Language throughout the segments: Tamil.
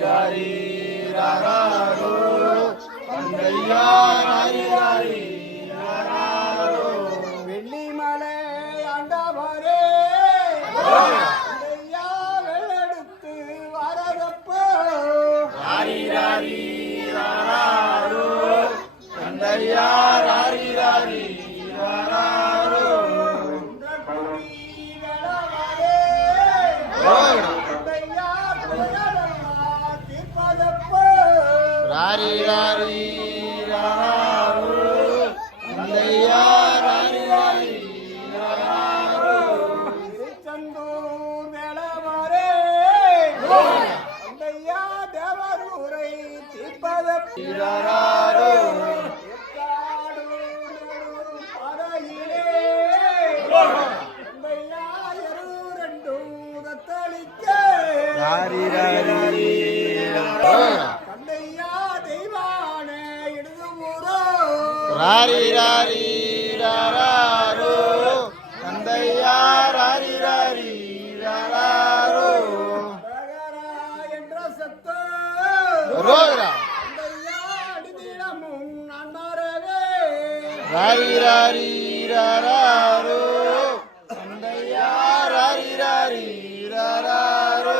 ராரி ராரோ கந்தையா ராரி ராரி ராரோ வெள்ளிமலை ஆண்டவரே கந்தையா வெள்ளெடுத்து வரதப்போ ராரி ராரி ராரோ கந்தையா ராரி ராரி ராரோ ராரி ராரி ராரோ கந்தையா ராரி ராரி ராரோ திருச்செந்தூர் வேளவரே கந்தையா தேவரூரை தீர்ப்பதற்கு ராரோ ராரி ராரி கந்தையா தெய்வான இடதுபுறோ ராரி ராரி ராரோ கந்தையா ராரி ராரி ராரோ என்ற சத்தோ ரோகரா கந்தையா அடிதிடமும் நான் மாறவே ராரி ராரி ராரோ கந்தையா ராரி ராரி ராரோ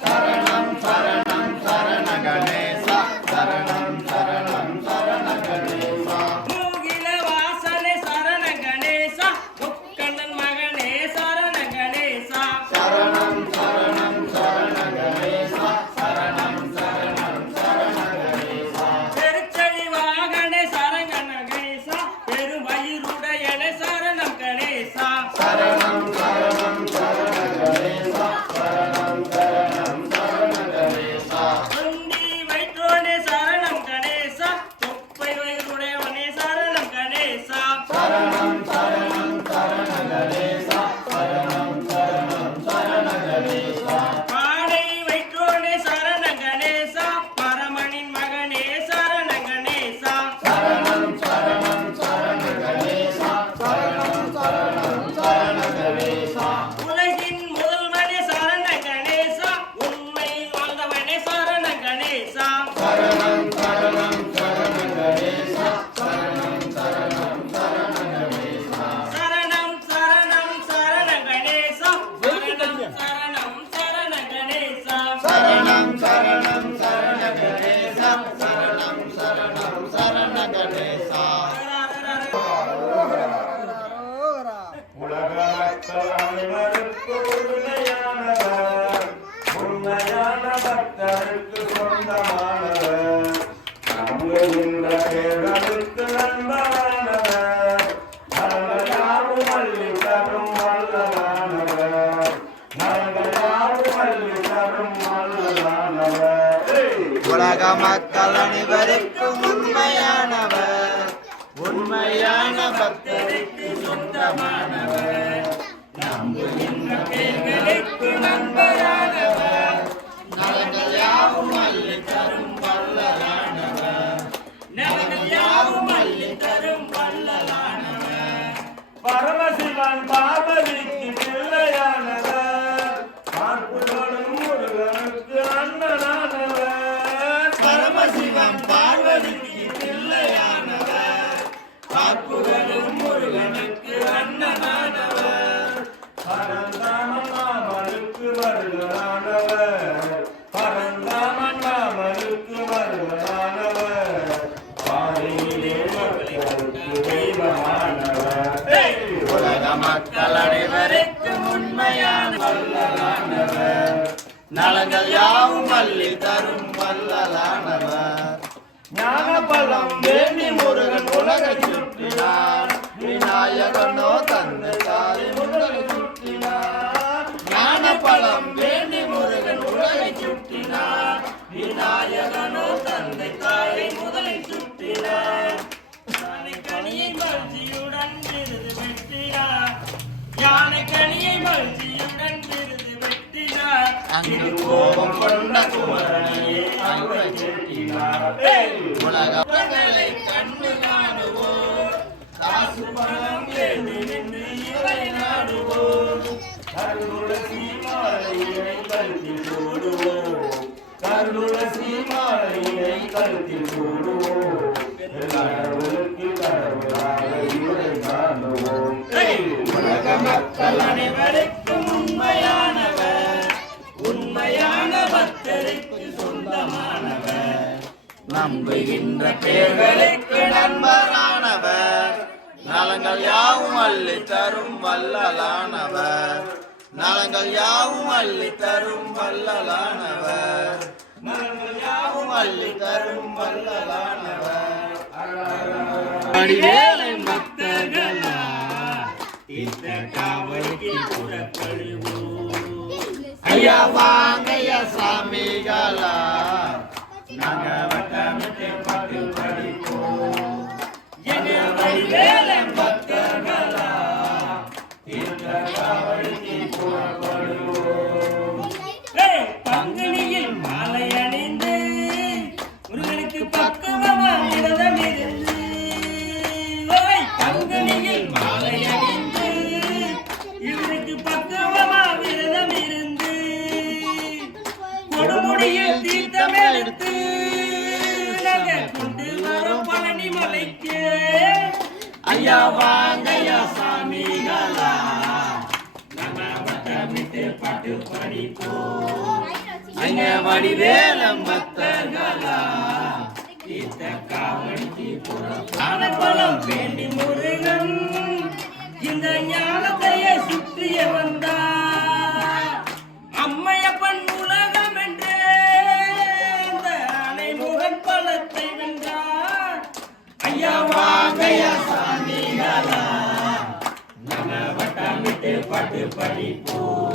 சரணம் சரணம் சரண கணேசா சரணம் சரணம் சரண கணேசா மூகில வாசலே சரண கணேசா முக்கண்ணன் மகனே சரண கணேசா சரணம் சரணம் சரண கணேசா சரணம் சரணம் சரண கணேசா பெருச்செழி வாகனே சரண கணேசா பெருமயிருடையனே சரணம் கணேசா சரணம் சரணம் சரண கணேசா சரணம் சரணம் சரண கணேசா தொண்டி வயிற்றோனே சரணம் கணேசா தொப்பை வயிறுடையவனே சரணம் கணேசா சரணம் சரணம் சரண கணேசா சரணம் சரணம் சரண கணேசா பாடை வயிற்றோனே சரண கணேசா பரமனின் மகனே சரண கணேசா சரணம் சரணம் சரண கணேசா சரணம் சரணம் சரண கணேசா உலகின் முதல்வனே சரண கணேசா உண்மையில் வாழ்ந்தவனே சரண கணேசா சரணம் சரணம் சரண கணேசா சரணம் சரணம் சரண கணேசா சரணம் சரணம் சரண கணேசா சரணம் சரணம் சரண கணேசா சரணம் சரணம் சரண கணேசா சரணம் சரணம் சரண கணேசா உலக மக்கள் அனைவருக்கு உண்மையானவர் உண்மையான பக்தருக்கு சொந்தமானவர் நம்புகின்ற பேர்களுக்கு நண்பரானவர் நாங்கள் யாரும் அள்ளி தரும் வல்லலானவர் நாங்கள் யாரும் அள்ளி தரும் வல்லலானவர் உலக மக்கள் அனைவருக்கும் உண்மையானவர் உண்மையான பக்தருக்கு சொந்தமானவர் நம்புகின்ற பேர்களுக்கு நண்பரானவர் நலங்கள் யாவும் அள்ளி தரும் வல்லலானவர் நலங்கள் யாவும் அள்ளி தரும் வல்லலானவர் பரமசிவன் பார்வதிக்கு பிள்ளையானவர் பார்ப்புகளும் முருகனுக்கு அண்ணனானவர் பரமசிவன் பார்வதிக்கு பிள்ளையானவர் பார்ப்புகளும் முருகனுக்கு அண்ணனானவர் பரந்தாமன் மாமனுக்கு வருகனானவர் பரந்தாமன் மாமனுக்கு வருகனானவர் பாரியிலே மக்களுக்கு தெய்வமானவர் உலக மக்கள் அனைவருக்கும் உண்மையான வல்லலானவர் நலங்கள் யாவும் அள்ளி தரும் வல்லலானவர் ஞான பலம் வேண்டி முருகன் உலகை சுற்றினார் விநாயகனோ தந்தை தாய் முருகனை சுற்றினார் ஞான பலம் வேண்டி முருகன் உலகை சுற்றினார் விநாயகனோ தந்தை தாயை முதலில் சுற்றினார் கனியை மகிழ்ச்சியுடன் விருது வெற்றினார் யானை கனியை மகிழ்ச்சியுடன் விருது வெற்றினார் அங்கு கோபம் கொண்ட குமரனையே அன்பை கேட்டினார் உலகங்களை கண்டு காணுவோம் காசு பணம் ஏது நின்று இவரை நாடுவோம் அருளுலசி மாலையை கல்வி போடுவோம் கருதுளசி மாலையினை கருத்தில் போடுவோம் கடவுளுக்கு கடவுளாக இவரை காணுவோம் உலக மக்கள் அனைவருக்கும் உண்மையான பக்தருக்கு சொந்தமானவர் நம்புகின்ற பேர்களுக்கு நண்பரானவர் நலங்கள் யாவும் அள்ளி தரும் வல்லலானவர் நலங்கள் யாவும் அள்ளி தரும் வல்லலானவர் நலங்கள் யாவும் அள்ளி தரும் வல்லலானவர் அடிவேலை பக்தர்களா இந்த காவலுக்கு புறப்படுவோம் ஐயா வாங்கய்யா சாமிகளா நாங்க வட்டமிட்டு பாட்டு படிப்போம் எங்க வடிவேலை பக்தர்களா இந்த காவலுக்கு புறப்படுவோம் பங்குனியில் மாலை அணிந்து முருகனுக்கு பக்குவமா விரதம் இருந்து பங்குனியில் மாலை அணிந்து இவனுக்கு பக்குவமா விரதம் இருந்து கொடுமுடியில் தீர்த்தம் எடுத்து நகர் கொண்டு வரும் பழனி மலைக்கு ஐயா வாங்கய்யா சாமிகளா நம்ம வட்டமிட்டு பாட்டு படிப்போம் அங்க வடிவேலம் பக்தர்களா இந்த காவடிக்கு புறப்படம் வேண்டி முருகன் இந்த ஞானத்தையே சுற்றிய வந்தார் அம்மையப்பன் உலகம் என்றே இந்த அனைமுகன் பலத்தை வென்றார் ஐயா வாங்கய்யா சாமிகளா நம்ம வட்டமிட்டு பாட்டு படிப்போம்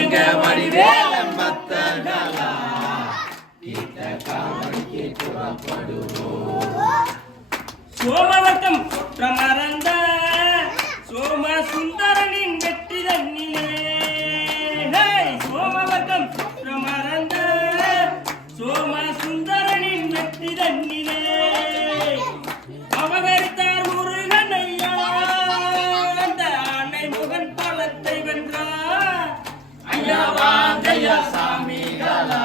எங்க வடிவேலம் பக்தர்களா இந்த காவடிக்கு புறப்படுவோம் சோமவட்டம் குற்ற மறந்த சோம சுந்தரனின் வெற்றி தன்னிலே சோமவட்டம் குற்ற மறந்த சோம சுந்தரனின் வெற்றி தன்னிலே அவகரித்தார் முருகன் ஐயா அந்த அன்னை முகன் பலத்தை வென்றார் ஐயா வாங்கய்யா சாமிகளா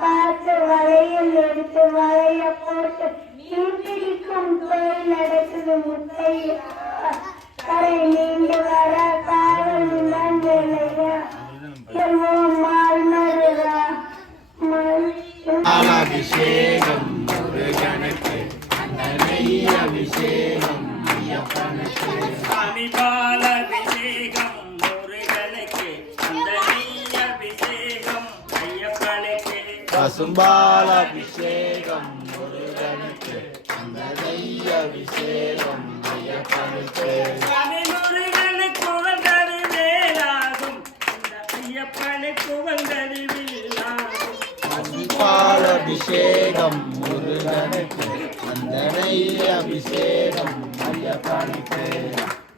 பார்த்து வளையல் எடுத்து வளைய போட்டு மீன்பிடிக்கும் தொழில் நடக்குது முத்தையா கரை நீண்டு வர காவல் வேலையா மால்மருகா அபிஷேகம் முருகனுக்கு அந்த நெய் அபிஷேகம் ஐயப்பனுக்கு சாமி பால அபிஷேகம் முருகனுக்கு அந்த நெய் அபிஷேகம் ஐயப்பனுக்கு பசும்பால் அபிஷேகம் முருகனுக்கு அந்த நெய் அபிஷேகம் ஐயப்பனுக்கு சாமி முருகனுக்கு உகந்தது வேலாகும் அந்த ஐயப்பனுக்கு உகந்தது வில்லாகும் பசும்பால் அபிஷேகம் முருகனுக்கு அந்த நெய் அபிஷேகம் ஐயப்பனுக்கு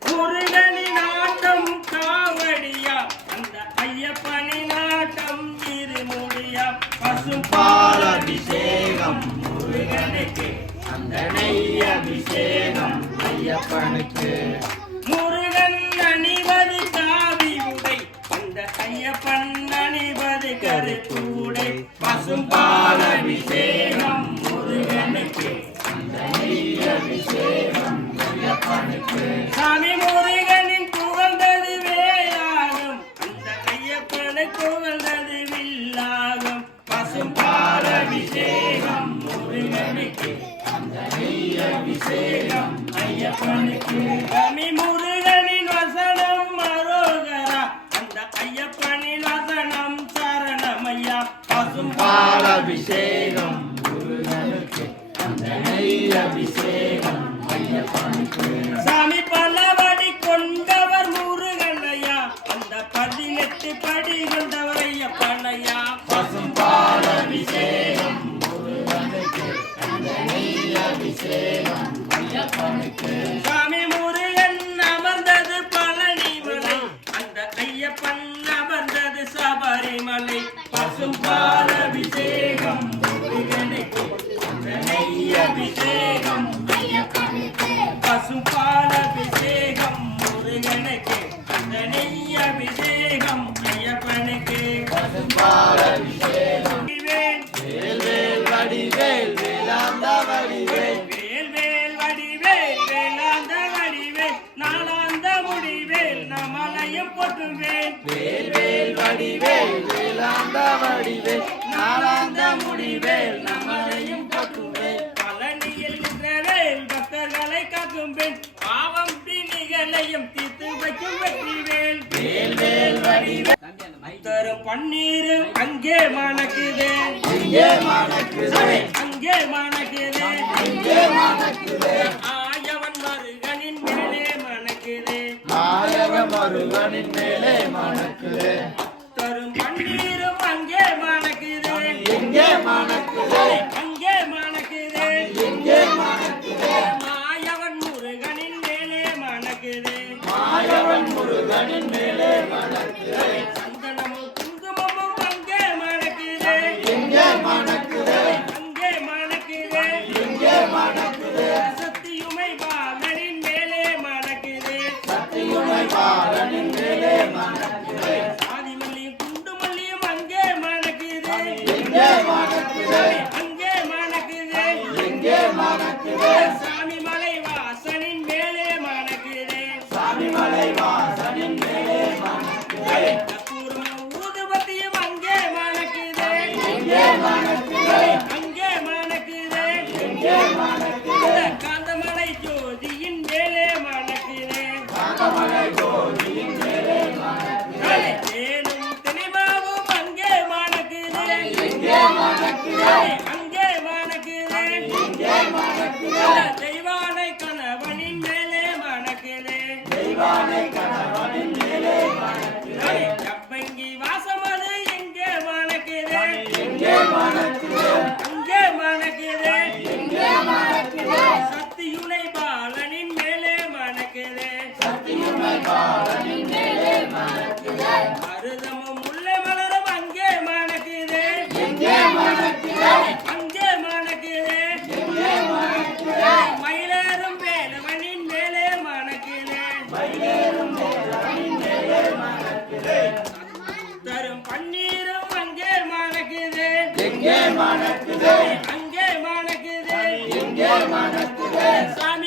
முருகனின் ஆட்டம் காவடியா அந்த ஐயப்பனின் ஆட்டம் இருமுடியா பசும்பால் அபிஷேகம் முருகனுக்கு அந்த நெய் அபிஷேகம் ஐயப்பனுக்கு முருகன் அணிவது காவி உடை அந்த ஐயப்பன் அணிவது கருத்தூடை பசும்பால் அபிஷேகம் முருகனுக்கு அந்த நெய் அபிஷேகம் ஐயப்பனுக்கு சாமி முருகனின் புகழ்ந்தது வேலாகும் அந்த ஐயப்பனுக்கு புகழ்ந்தது வில்லாகும் பசும்பால் அபிஷேகம் முருகனுக்கு அந்த நெய் அபிஷேகம் ஐயப்பனுக்கு சாமி முருகனின் வசனம் அரோகரா அந்த ஐயப்பனின் வசனம் சரணமையா பசும்பால் அபிஷேகம் முருகனுக்கு அந்த நெய் அபிஷேகம் ஐயப்பனுக்கு சாமி பலபடி கொண்டவர் முருகனையா அந்த 18 படி கொண்டவர் ஐயப்பனையா பசும்பால் அபிஷேகம் முருகனுக்கு அந்த நெய் அபிஷேகம் ஐயப்பனுக்கு சாமி முருகன் அமர்ந்தது பழனி மலை அந்த ஐயப்பன் அமர்ந்தது சபரிமலை பசும்பால் அபிஷேகம் முருகனுக்கு அந்த நெய் அபிஷேகம் ஐயப்பனுக்கு கட்டுவேன் வேல் வடிவேல் வேலாந்த வடிவேல் நாளாந்த முடிவேல் நம்மளையும் கட்டுவேல் பழனியில் நின்றவேல் பக்தர்களை காக்கும் பெண் பாவம் பிணிகளையும் தீர்த்து வைக்கும் வெற்றிவேல் வேல் வடிவேல் தரும் பன்னீர் அங்கே மணக்குதே இங்கே மணக்குதே அங்கே மணக்குதே இங்கே மணக்குதே ஆயவன் மருகனின் மேலே மணக்குதே நாயக மருகனின் மேலே மணக்குதே தரும் பன்னீரும் அங்கே மணக்குதே இங்கே மணக்குதே அங்கே மணக்குதே இங்கே மணக்குதே மாயவன் முருகனின் மேலே மணக்குதே மாயவன் முருகனின் மேலே மணக்குதே சந்தனமும் குங்குமமும் அங்கே மணக்குதே இங்கே மணக்குதே அங்கே மணக்குதே இங்கே மணக்குதே சத்தியுமை பாலனின் மேலே மணக்குதே சத்தியுமை பாலனின் மேலே மணக்குதே ஆதிமல்லியும் குண்டுமல்லியும் அங்கே மணக்குதே இங்கே மணக்குதே அங்கே மணக்குதே இங்கே மணக்குதே சாமி மலை வாசனின் மேலே மணக்குதே சாமிமலை வாசனின் மேலே மணக்குதே கற்பூரமும் ஊதுபத்தியும் அங்கே மணக்குதே இங்கே மணக்குதே அங்கே மணக்குதே இங்கே மணக்குதே காந்தமலை ஜோதியின் மேலே மணக்குதே காந்தமலை ஜோதியின் மேலே மணக்குதே தேனும் தினைமாவும் அங்கே மணக்குதே இங்கே மணக்குதே அங்கே மணக்குதே இங்கே மணக்குதே தெய்வானை கணவனின் மேலே மணக்குதே தெய்வானை கணவனின் மேலே மணக்குதே அப்பங்கி வாசமது எங்கே மணக்குதே இங்கே மணக்குதே அங்கே மணக்குதே இங்கே மணக்குதே சத்தியுனை பாலனின் மேலே மணக்குதே சத்தியுமை பாலனின் மேலே மணக்குதே மருதமும் முல்லை மலரும் அங்கே மணக்குதே இங்கே மணக்குதே அங்கே மணக்குதே இங்கே மணக்குதே மயிலேறும் வேலவனின் மேலே மணக்குதே மயிலேறும் வேலவனின் மேலே மணக்குதே தரும் பன்னீரும் அங்கே மணக்குதே இங்கே மணக்குதே அங்கே மணக்குதே இங்கே மணக்குதே சாமி